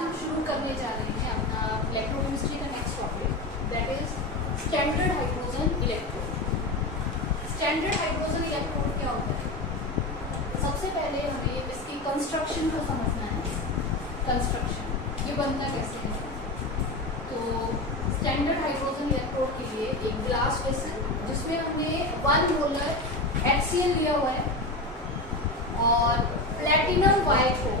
हम शुरू करने जा रहे हैं अपना इलेक्ट्रोकेमिस्ट्री का next topic, that is standard hydrogen electrode. Standard hydrogen electrode क्या होता है? सबसे पहले हमें इसकी कंस्ट्रक्शन को समझना है। कंस्ट्रक्शन ये बनता कैसे है? तो स्टैंडर्ड हाइड्रोजन इलेक्ट्रोड के लिए एक ग्लास वेसल जिसमें हमने 1 मोलर HCl लिया हुआ है और प्लेटिनम वायर को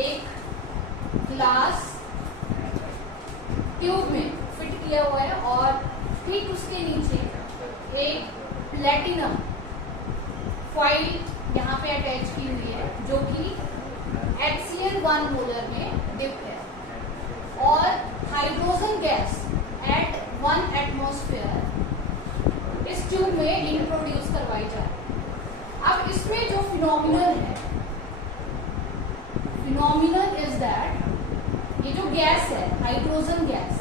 एक ग्लास ट्यूब में फिट किया हुआ है और ठीक उसके नीचे एक प्लेटिनम फॉइल यहाँ पे अटैच की हुई है जो कि HCl 1 मोलर में डिप है और हाइड्रोजन गैस एट 1 एटमॉस्फेयर इस ट्यूब में इंट्रोड्यूस करवाई जाए। अब इसमें जो फिनोमिनल है, फिनोमिनल इज दैट ये जो गैस है हाइड्रोजन गैस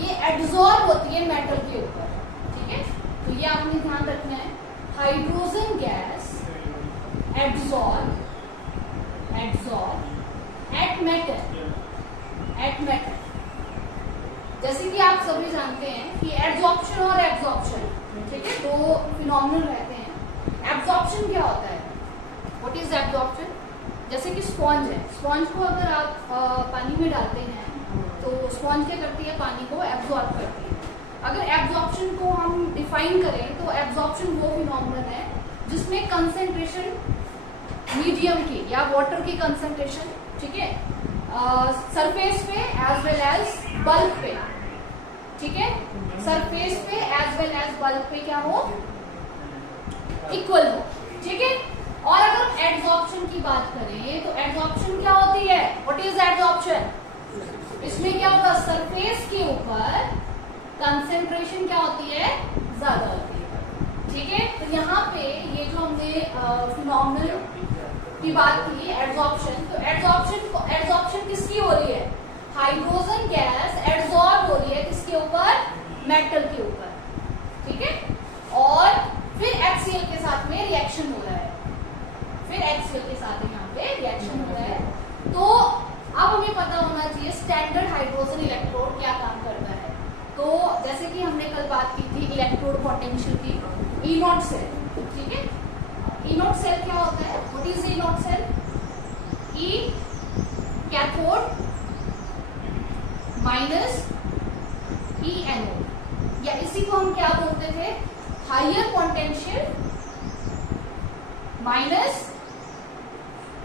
ये एब्जॉर्ब होती है मेटल के ऊपर, ठीक है? तो ये आपने ध्यान रखना है, hydrogen gas absorb at metal. जैसे कि आप सभी जानते हैं कि एब्जॉर्प्शन और एब्जॉर्प्शन, ठीक है, दो फिनोमिनल रहते हैं। एब्जॉर्प्शन क्या होता है? What is absorption? जैसे कि स्पॉन्ज है, स्पॉन्ज को अगर आप पानी में डालते हैं तो स्पॉन्ज क्या करती है? पानी को एब्जॉर्ब करती है। अगर एब्जॉर्प्शन को हम डिफाइन करें तो एब्जॉर्प्शन वो फिनोमिनल है जिसमें कंसेंट्रेशन मीडियम की या वाटर की कंसेंट्रेशन, ठीक है, सरफेस पे एज वेल एज बल्क पे, ठीक है, सरफेस पे एज वेल एज बल्क पे क्या हो? इक्वल हो, ठीक है। और अगर एड्सॉर्प्शन की बात करें तो एड्सॉर्प्शन क्या होती है? What is adsorption? इसमें क्या होगा? सरफेस के ऊपर कंसेंट्रेशन क्या होती है? ज्यादा होती है, ठीक है। तो यहाँ पे ये जो हमने फिनोमिनल की बात की एड्सॉर्प्शन, तो एड्सॉर्प्शन किसकी हो रही है? हाइड्रोजन गैस एड्सॉर्ब हो रही है किसके ऊपर? मेटल के ऊपर, ठीक है। और फिर HCl के साथ में रिएक्शन हो रहा है, फिर HCl के साथ यहाँ पे रिएक्शन हो रहा है। तो अब हमें पता होना चाहिए स्टैंडर्ड हाइड्रोजन इलेक्ट्रोड क्या काम करता है। तो जैसे कि हमने कल बात की थी इलेक्ट्रोड पोटेंशियल की, ई नॉट सेल, ठीक है। ई नॉट सेल क्या होता है? What is E naught cell? E cathode minus E anode, या इसी को हम क्या बोलते थे? Higher potential minus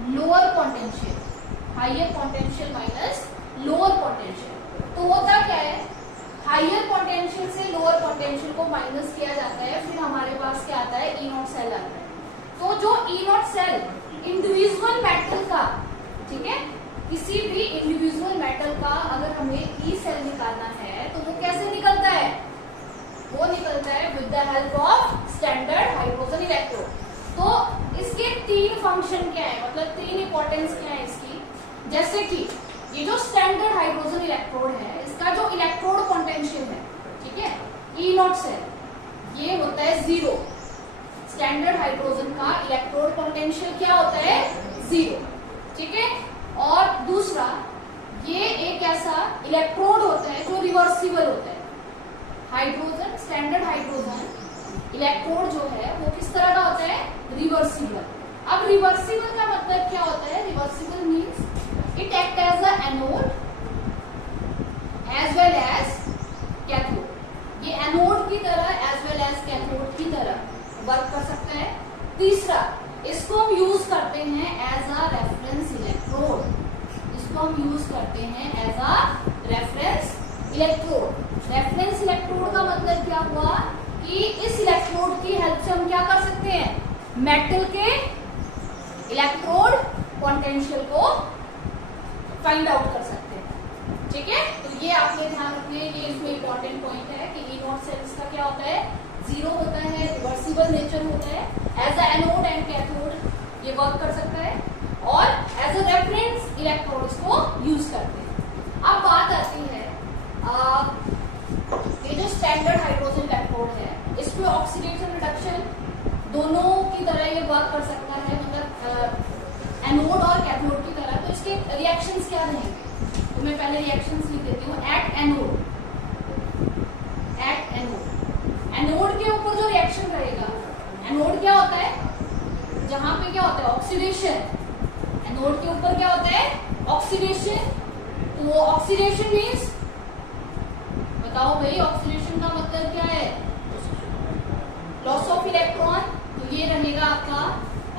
lower potential, higher potential minus lower potential. तो होता क्या है? हायर पोटेंशियल से लोअर पोटेंशियल को माइनस किया जाता है, फिर हमारे पास क्या आता है? ई नॉट सेल आता है। तो जो ई नॉट सेल इंडिविजुअल मेटल का, ठीक है, किसी भी इंडिविजुअल मेटल का अगर हमें ई सेल निकालना है तो वो कैसे निकलता है? वो निकलता है with the help of standard hydrogen electrode. तो इसके 3 फंक्शन क्या है, मतलब 3 इंपॉर्टेंस क्या है इसकी? जैसे कि ये जो स्टैंडर्ड हाइड्रोजन इलेक्ट्रोड है इसका जो इलेक्ट्रोड पोटेंशियल है, ठीक है, ई नॉट सेल ये होता है 0। स्टैंडर्ड हाइड्रोजन का इलेक्ट्रोड पोटेंशियल क्या होता है? 0, ठीक है। और दूसरा, ये एक ऐसा इलेक्ट्रोड होता है जो रिवर्सिबल होता है। हाइड्रोजन, स्टैंडर्ड हाइड्रोजन इलेक्ट्रोड जो है वो किस तरह का होता है? रिवर्सिबल। अब रिवर्सिबल का मतलब क्या होता है? Reversible means it act as a anode as well as cathode. ये एनोड की तरह एज वेल एज कैथोड की तरह वर्क कर सकता है। तीसरा, इसको हम यूज करते हैं एज अ रेफरेंस इलेक्ट्रोड, इसको हम यूज करते हैं as a reference electrode. Reference electrode का मतलब क्या हुआ कि इस इलेक्ट्रोड की हेल्प से हम क्या कर सकते हैं? मेटल के इलेक्ट्रोड पोटेंशियल को फाइंड आउट कर सकते हैं, ठीक है। तो ये आपके ध्यान रखने, ये इसमें इंपॉर्टेंट पॉइंट है कि ई नॉट सेल्स का क्या होता है? 0 होता है, रिवर्सिबल नेचर होता है, as a anode and cathode ये वर्क कर सकता है और एज अ रेफरेंस इलेक्ट्रोड इसको यूज करते हैं। अब बात आती है ये जो स्टैंडर्ड हाइड्रोजन इलेक्ट्रोड है इस पे ऑक्सीडेशन रिडक्शन दोनों की तरह ये वर्क कर सकता है, मतलब एनोड और कैथोड की तरह। तो इसके रिएक्शंस क्या रहेंगे? तो पहले रिएक्शंस लिख देती हूँ। At anode, at anode, anode के ऊपर जो रिएक्शन रहेगा, एनोड क्या होता है, जहां पे क्या होता है ऑक्सीडेशन, एनोड के ऊपर क्या होता है ऑक्सीडेशन। तो ऑक्सीडेशन मीन्स, बताओ भाई ऑक्सीडेशन का मतलब क्या है, लॉस ऑफ इलेक्ट्रॉन। तो ये रहेगा आपका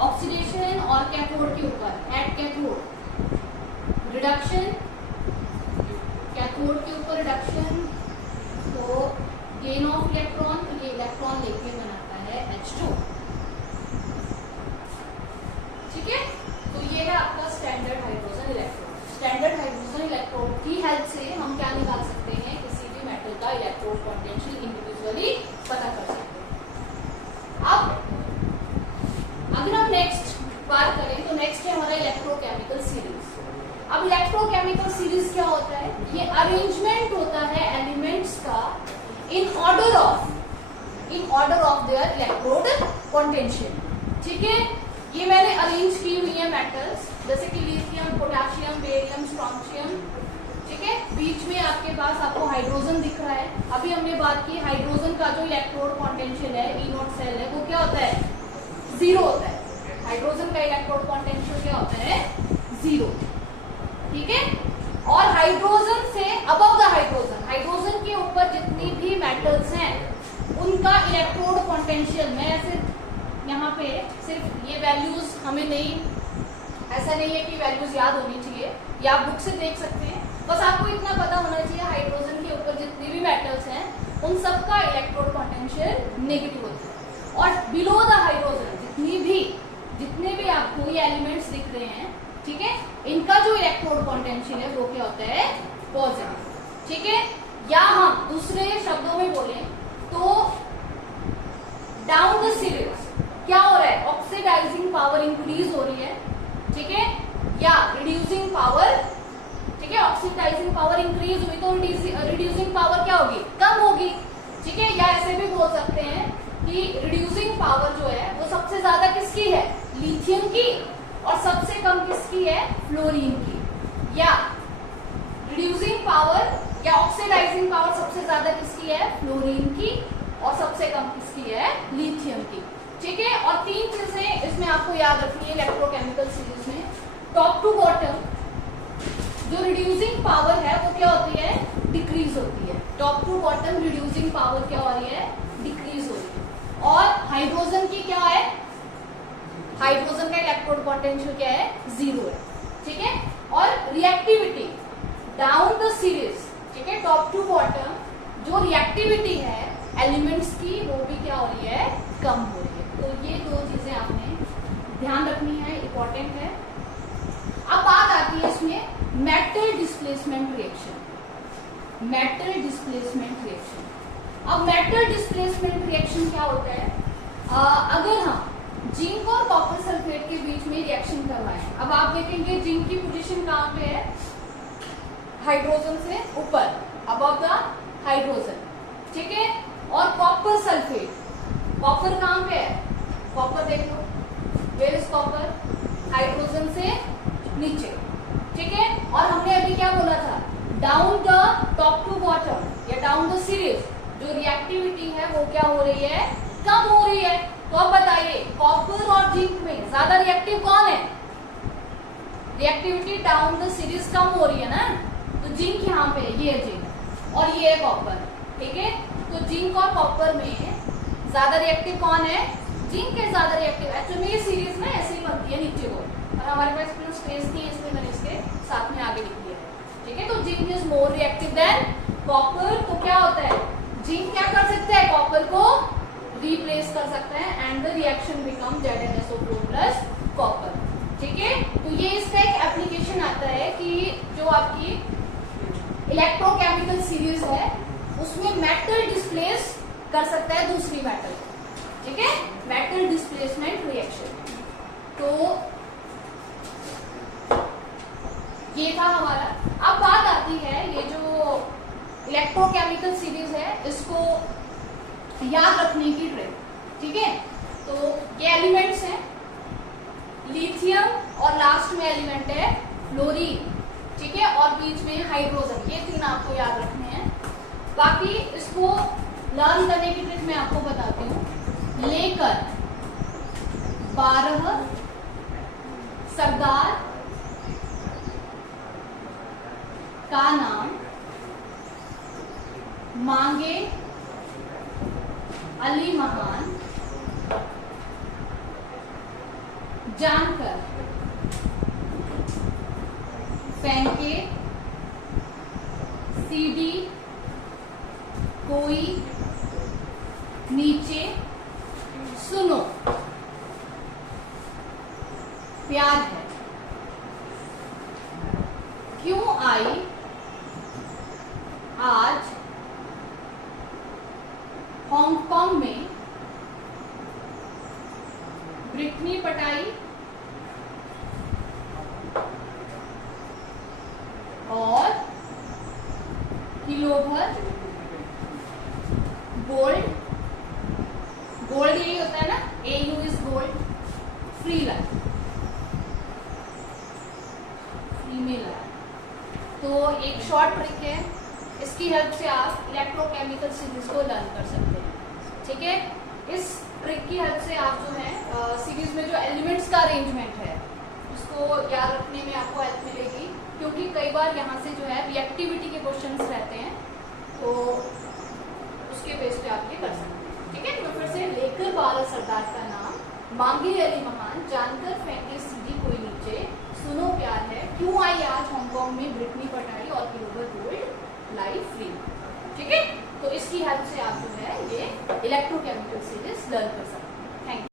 ऑक्सीडेशन और कैथोड के ऊपर, एट कैथोड रिडक्शन, कैथोड के ऊपर रिडक्शन। तो गेन ऑफ इलेक्ट्रॉन, तो ये इलेक्ट्रॉन लेके बनाता है H2, ठीक है। तो ये है आपका standard hydrogen electrode. Standard hydrogen electrode की हेल्प से हम क्या निकाल सकते हैं, किसी भी मेटल का इलेक्ट्रोड पोटेंशियल इंडिविजुअली पता कर सकते हैं। अब अगर हम नेक्स्ट बात करें तो नेक्स्ट है हमारा इलेक्ट्रोकेमिकल सीरीज। अब इलेक्ट्रोकेमिकल सीरीज क्या होता है, ये अरेंजमेंट होता है एलिमेंट्स का in order of their electrode potential, ठीक है। ये मैंने अरेंज की हुई है मेटल्स, जैसे कि लिथियम, पोटेशियम, बेरियम, स्ट्रोंशियम, ठीक है। बीच में आपके पास आपको हाइड्रोजन दिख रहा है। अभी हमने बात की हाइड्रोजन का जो इलेक्ट्रोड पोटेंशियल है, ई नॉट सेल है, वो क्या होता है, जीरो होता है। हाइड्रोजन का इलेक्ट्रोड पोटेंशियल क्या होता है, जीरो, ठीक है। और हाइड्रोजन से अबव द हाइड्रोजन, हाइड्रोजन के ऊपर जितनी भी मेटल्स हैं उनका इलेक्ट्रोड पोटेंशियल, मैं ऐसे यहाँ पे सिर्फ ये वैल्यूज हमें नहीं, ऐसा नहीं है कि वैल्यूज याद होनी चाहिए, ये आप बुक से देख सकते हैं। बस आपको इतना पता होना चाहिए हाइड्रोजन के ऊपर जितनी भी मेटल्स हैं उन सबका इलेक्ट्रोड पोटेंशियल नेगेटिव होता है। और बिलो द हाइड्रोजन जितने भी आपको ये एलिमेंट्स दिख रहे हैं, ठीक है, इनका जो इलेक्ट्रोड पोटेंशियल है वो क्या होता है, पॉजिटिव, ठीक है। या हम दूसरे शब्दों में बोले तो डाउन द सीरीज क्या हो रहा है, ऑक्सीडाइजिंग पावर इंक्रीज हो रही है, ठीक है, या रिड्यूसिंग पावर, ठीक है। ऑक्सीडाइजिंग पावर इंक्रीज हुई तो रिड्यूसिंग पावर क्या होगी, कम होगी, ठीक है। या ऐसे भी बोल सकते हैं कि रिड्यूसिंग पावर जो है वो सबसे ज्यादा किसकी है, लिथियम की, और सबसे कम किसकी है, फ्लोरीन की। या रिड्यूसिंग पावर या ऑक्सीडाइजिंग पावर सबसे ज्यादा किसकी है, फ्लोरीन की, और सबसे कम किसकी है, लिथियम की, ठीक है। और तीन चीजें इसमें आपको याद रखनी है इलेक्ट्रोकेमिकल सीरीज में। टॉप टू बॉटम जो रिड्यूसिंग पावर है वो क्या होती है, डिक्रीज होती है। Top to bottom reducing power क्या हो रही है, डिक्रीज हो रही है। और हाइड्रोजन की क्या है, हाइड्रोजन का इलेक्ट्रोड पोटेंशियल क्या है, जीरो है, ठीक है। और रिएक्टिविटी डाउन द सीरीज, ठीक है, टॉप टू बॉटम जो रिएक्टिविटी है एलिमेंट्स की वो भी क्या हो रही है, कम हो रही है। तो ये दो चीजें आपने ध्यान रखनी है, इंपॉर्टेंट है। अब बात आती है इसमें metal displacement reaction. Metal displacement reaction, अब मेटल डिस्प्लेसमेंट रिएक्शन क्या होता है, अगर हम जिंक और कॉपर सल्फेट के बीच में रिएक्शन करवाएं, अब आप देखेंगे जिंक की पोजीशन कहाँ पे है, हाइड्रोजन से ऊपर, अबव द हाइड्रोजन, ठीक है। और कॉपर सल्फेट, कॉपर कहाँ पे है, कॉपर देख लो, वेयर इज कॉपर, हाइड्रोजन से नीचे, ठीक है। और हमने अभी क्या बोला था, down the top to bottom या डाउन द सीरीज जो रिएक्टिविटी है वो क्या हो रही है, कम हो रही है। तो अब बताइए कॉपर और जिंक में ज्यादा रिएक्टिव कौन है, रिएक्टिविटी डाउन द सीरीज कम हो रही है ना, तो जिंक यहाँ पे, ये है जिंक और ये है कॉपर, ठीक है। तो जिंक और कॉपर में ज्यादा रिएक्टिव कौन है, जिंक है ज्यादा रिएक्टिव। एक्चुअली ये सीरीज ना ऐसे ही बनती है नीचे को, और हमारे पास इतना स्पेस नहीं है इसलिए मैंने इसके साथ में आगे लिख दिया है, ठीक है। तो zinc is more reactive than copper. तो क्या होता है, जिंक क्या कर सकता है, कॉपर को रिप्लेस कर सकता है and the reaction become ZnSO4 plus copper, ठीक है। तो ये इसका एक एप्लीकेशन आता है कि जो आपकी इलेक्ट्रोकेमिकल सीरीज है उसमें मेटल डिस्प्लेस कर सकता है दूसरी मेटल, ठीक है, मेटल डिस्प्लेसमेंट रिएक्शन। तो ये था हमारा। अब बात आती है ये जो इलेक्ट्रोकेमिकल सीरीज है इसको याद रखने की ट्रिक, ठीक है। तो ये एलिमेंट्स हैं लिथियम और लास्ट में एलिमेंट है फ्लोरीन, ठीक है, और बीच में हाइड्रोजन, ये 3 आपको याद रखने हैं। बाकी इसको लर्न करने की ट्रिक मैं आपको बताती हूँ। लेकर 12 सरदार का नाम मांगे अली महान, जानकर फेंके सीडी कोई नीचे, सुनो प्यार है, क्यों आई आज हांगकांग में ब्रिटनी पटाई और किलो भर गोल्ड, गोल्ड यही होता है ना, AU इज गोल्ड, फ्री लाया, फ्री में लाया। तो एक शॉर्ट ट्रिक है, इसकी हेल्प से आप इलेक्ट्रोकेमिकल सीरीज को लर्न कर सकते हैं। ठीक है, इस ट्रिक की हेल्प से आप जो है सीरीज में जो एलिमेंट्स का अरेंजमेंट है उसको याद रखने में आपको हेल्प मिलेगी, क्योंकि कई बार यहाँ से जो है रिएक्टिविटी के क्वेश्चंस रहते हैं, तो उसके बेस पे आप ये कर सकते हैं। ठीक है, तो फिर से लेकर 12 सरदार का नाम मांगे अली महान, जानकर